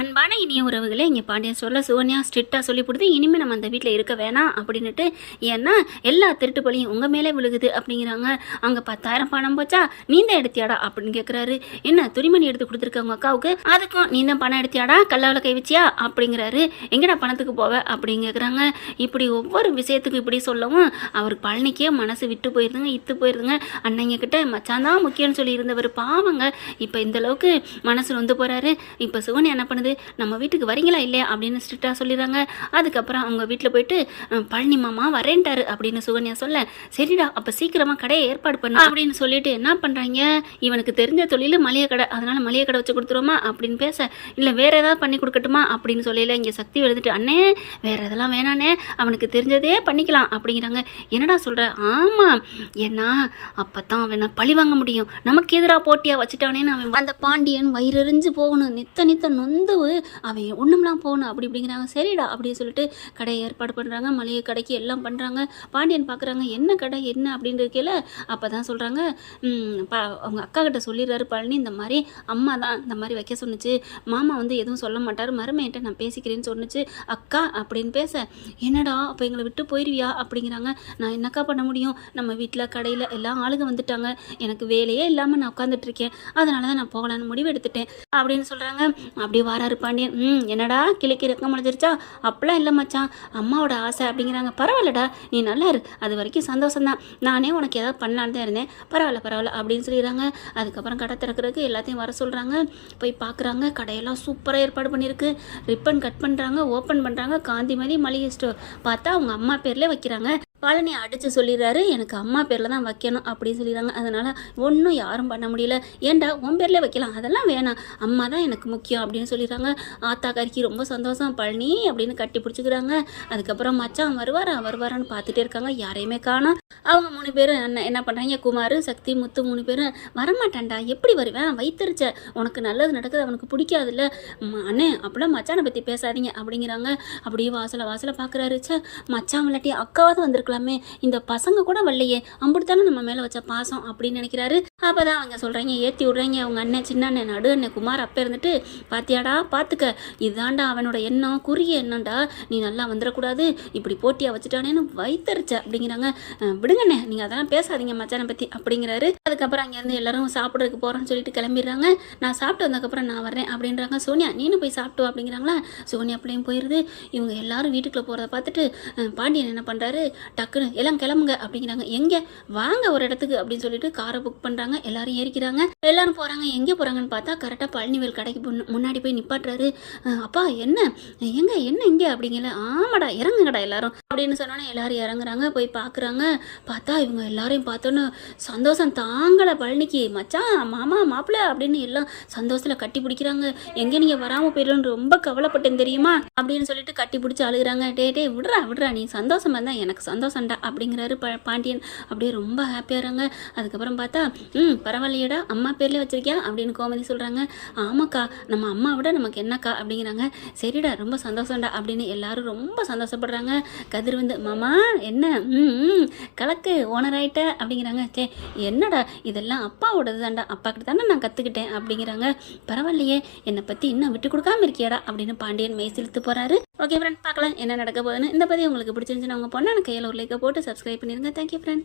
அன்பான இனிய உறவுகளே இங்கே பாண்டியன் சொல்ல சுவன்யா ஸ்ட்ரிக்டாக சொல்லி கொடுத்து இனிமேல் நம்ம அந்த வீட்டில் இருக்க வேணாம் அப்படின்னுட்டு ஏன்னா எல்லா திருட்டு பழியும் உங்கள் மேலே விழுகுது அப்படிங்கிறாங்க. அங்கே பத்தாயிரம் பணம் போச்சா நீ தான் எடுத்தியாடா அப்படின்னு கேட்குறாரு என்ன துணிமணி எடுத்து கொடுத்துருக்க உங்கள் அக்காவுக்கு? அதுக்கும் நீ தான் பணம் எடுத்தியாடா கல்லாவில் கை வச்சியா அப்படிங்கிறாரு. எங்கடா பணத்துக்கு போவ அப்படின்னு கேட்குறாங்க இப்படி ஒவ்வொரு விஷயத்துக்கும் இப்படி சொல்லவும் அவருக்கு பழனிக்கே மனசு விட்டு போயிருதுங்க இத்து போயிருதுங்க. அண்ணங்க கிட்ட மச்சான் தான் முக்கியம்னு சொல்லி இருந்தவர் பாவங்க. இப்போ இந்த அளவுக்கு மனசு வந்து போகிறாரு இப்போ சிவன் என்ன பண்ணுது? நம்ம வீட்டுக்கு வரீங்களா இல்லையா? அப்படின்னு ஸ்ட்ரிக்டாக சொல்லிடுறாங்க. அதுக்கப்புறம் அவங்க வீட்டில் போயிட்டு பழனி மாமா வரேன்ட்டாரு அப்படின்னு சுகன்யா சொல்ல சரிடா அப்போ சீக்கிரமாக கடையை ஏற்பாடு பண்ண அப்படின்னு சொல்லிட்டு என்ன பண்ணுறாங்க இவனுக்கு தெரிஞ்ச தொழில் மளிகை கடை அதனால் மளிகை கடை வச்சு கொடுத்துருவோமா? அப்படின்னு பேச இல்லை வேறு ஏதாவது பண்ணி கொடுக்கட்டுமா? அப்படின்னு சொல்லல இங்கே சக்தி எழுதிட்டு அண்ணே வேற இதெல்லாம் வேணானே அவனுக்கு தெரிஞ்சதே பண்ணிக்கலாம் அப்படிங்கிறாங்க. என்னடா சொல்கிற ஆமாம் ஏன்னா அப்போ தான் அவனை பழி வாங்க முடியும். நமக்கு எதிராக போட்டியாக வச்சுட்டானேன்னு அவன் அந்த பாண்டியன் வயிறறிஞ்சு போகணும். நித்த நித்த நொந்து அவன் ஒன்றும்லாம் போகணும் அப்படி அப்படிங்கிறாங்க சரிடா அப்படின்னு சொல்லிட்டு கடையை ஏற்பாடு பண்ணுறாங்க மளிகை கடைக்கு எல்லாம் பண்ணுறாங்க பாண்டியன் பார்க்குறாங்க என்ன கடை என்ன அப்படின்னு இருக்கையில் அப்போ தான் சொல்கிறாங்க அவங்க அக்கா கிட்ட சொல்லிடுறாரு பழனி இந்த மாதிரி அம்மா தான் இந்த மாதிரி வைக்க சொன்னுச்சு. மாமா வந்து எதுவும் சொல்ல மாட்டார். மருமையிட்ட நான் பேசிக்கிறேன்னு சொன்னுச்சு. அக்கா அப்படின்னு பேச என்னடா அப்போ எங்களை விட்டு போயிடுவியா அப்படிங்கிறாங்க. நான் என்னக்கா பண்ண முடியும்? நம்ம வீட்டில் கடையில் எல்லாம் ஆளுங்க வந்துட்டாங்க. எனக்கு வேலையே இல்லாமல் நான் உட்காந்துட்டு இருக்கேன். அதனால தான் நான் போகலான்னு முடிவு எடுத்துட்டேன் அப்படின்னு சொல்கிறாங்க அப்படி வர கேட்குறாரு பாண்டியன்? ம் என்னடா கிளிக்கு ரெக்க முடிஞ்சிருச்சா அப்பெல்லாம் இல்லை மச்சான். அம்மாவோட ஆசை அப்படிங்கிறாங்க. பரவாயில்லடா நீ நல்லா இரு. அது வரைக்கும் சந்தோஷம்தான். நானே உனக்கு ஏதாவது பண்ணலான்னு தான் இருந்தேன். பரவாயில்ல பரவாயில்ல அப்படின்னு சொல்லிடுறாங்க. அதுக்கப்புறம் கடை திறக்கிறதுக்கு எல்லாத்தையும் வர சொல்கிறாங்க போய் பார்க்குறாங்க கடையெல்லாம் சூப்பராக ஏற்பாடு பண்ணியிருக்கு. ரிப்பன் கட் பண்ணுறாங்க ஓப்பன் பண்ணுறாங்க காந்திமதி மளிகை ஸ்டோர். பார்த்தா அவங்க அம்மா பேர்லேயே வைக்கிறாங்க. பழனி அடித்து சொல்லிடுறாரு. எனக்கு அம்மா பேரில் தான் வைக்கணும் அப்படின்னு சொல்லிடுறாங்க. அதனால் ஒன்றும் யாரும் பண்ண முடியல. ஏன்டா உன் பேர்லேயே வைக்கலாம்? அதெல்லாம் வேணாம். அம்மா தான் எனக்கு முக்கியம் அப்படின்னு சொல்லிடுறாங்க. ஆத்தா கறிக்கு ரொம்ப சந்தோஷம். பழனி அப்படின்னு கட்டி பிடிச்சிக்கிறாங்க. அதுக்கப்புறம் மச்சான் வருவாரா? வருவாரான்னு பார்த்துட்டே இருக்காங்க. யாரையுமே காணும் அவங்க மூணு பேரும் என்ன என்ன பண்ணுறாங்க குமார் சக்தி முத்து மூணு பேரும் வரமாட்டான்டா. எப்படி வருவேன் வைத்தறிச்ச. உனக்கு நல்லது நடக்குது. அவனுக்கு பிடிக்காதுல்ல. அண்ணே அப்படிலாம் மச்சானை பற்றி பேசாதீங்க அப்படிங்கிறாங்க. அப்படியே வாசலை வாசலை பார்க்குறாரு. சே மச்சான் இல்லாட்டி அக்காவது வந்திருக்கலாம். இந்த பசங்க கூட வரலையே. அம்புடுத்தானே நம்ம மேலே வச்ச பாசம் அப்படின்னு நினைக்கிறாரு. அப்போ தான் அவங்க சொல்கிறாங்க ஏற்றி விட்றாங்க. அவங்க அண்ணன் சின்ன அண்ணன் நடு அண்ணன் குமார் அப்போ இருந்துட்டு பாத்தியாடா பார்த்துக்க இதாண்டா அவனோட எண்ணம். குறுகிய எண்ணம்டா. நீ நல்லா வந்துடக்கூடாது. இப்படி போட்டியாக வச்சுட்டானேன்னு வைத்தறிச்ச அப்படிங்கிறாங்க. விடுங்கண்ணே. நீங்கள் அதெல்லாம் பேசாதீங்க மச்சானை பற்றி அப்படிங்கிறாரு. அதுக்கப்புறம் அங்கேருந்து எல்லாரும் சாப்பிட்றதுக்கு போகிறோன்னு சொல்லிட்டு கிளம்பிடுறாங்க. நான் சாப்பிட்டு வந்ததுக்கப்புறம் நான் வரேன் அப்படின்றாங்க. சோனியா நீனும் போய் சாப்பிட்டு அப்படிங்கிறாங்களா. சோனியா பிள்ளையும் போயிடுது இவங்க எல்லாரும் வீட்டுக்குள்ளே போகிறத பார்த்துட்டு பாண்டியன் என்ன பண்ணுறாரு டக்குன்னு எல்லாம் கிளம்புங்க அப்படிங்கிறாங்க. எங்கே? வாங்க ஒரு இடத்துக்கு அப்படின்னு சொல்லிட்டு காரை புக் பண்ணுறாங்க எல்லாரும் ஏறிக்கிறாங்க. எல்லாரும் போகிறாங்க எங்கே போகிறாங்கன்னு பார்த்தா கரெக்டாக பழனிவேல் கடைக்கு முன்னாடி போய் நிப்பாட்டுறாரு. அப்பா என்ன? எங்க? என்ன இங்கே? அப்படிங்கல. ஆமாடா இறங்குங்கடா எல்லாரும் அப்படின்னு சொன்னோன்னே எல்லாரும் இறங்குறாங்க. போய் பார்க்குறாங்க பார்த்தா இவங்க எல்லாரையும் பார்த்தோன்னே சந்தோஷம் தாங்கலை பழனிக்கு. மச்சான் மாமா மாப்பிள்ள அப்படின்னு எல்லாம் சந்தோஷத்தில் கட்டி பிடிக்கிறாங்க. எங்கே நீங்கள் வராமல் போயிடணும்னு ரொம்ப கவலைப்பட்டேன் தெரியுமா? அப்படின்னு சொல்லிட்டு கட்டி பிடிச்சி அழுகுறாங்க. டே டே விடுறா விடுறா. நீ சந்தோஷமா இருந்தால் எனக்கு சந்தோஷம் சந்தோஷம்டா அப்படிங்கிறாரு ப பாண்டியன். அப்படியே ரொம்ப ஹாப்பியாகிறாங்க அதுக்கப்புறம் பார்த்தா ம் பரவாயில்லையடா அம்மா பேர்லேயே வச்சிருக்கியா? அப்படின்னு கோமதி சொல்கிறாங்க ஆமாக்கா நம்ம அம்மா விட நமக்கு என்னக்கா? அப்படிங்கிறாங்க. சரிடா ரொம்ப சந்தோஷம்டா அப்படின்னு எல்லாரும் ரொம்ப சந்தோஷப்படுறாங்க. கதிர் வந்து மாமா என்ன? ம் கலக்கு ஓனர் ஆகிட்ட அப்படிங்கிறாங்க. சே என்னடா இதெல்லாம் அப்பாவோடது தான்டா அப்பா கிட்ட தானே நான் கற்றுக்கிட்டேன் அப்படிங்கிறாங்க. பரவாயில்லையே என்னை பற்றி இன்னும் விட்டு கொடுக்காம இருக்கியாடா அப்படின்னு பாண்டியன் மெய் செலுத்து போகிறாரு ஓகே ஃப்ரெண்ட் பார்க்கலாம் என்ன நடக்க போகுதுன்னு. இந்த பதிவு உங்களுக்கு பிடிச்சிருந்துச்சுன்னா உங்கள் பொண்ணான கையில் ஒரு லைக்கை போட்டு சப்ஸ்கிரைப் பண்ணிடுங்க தேங்க்யூ ஃப்ரெண்ட்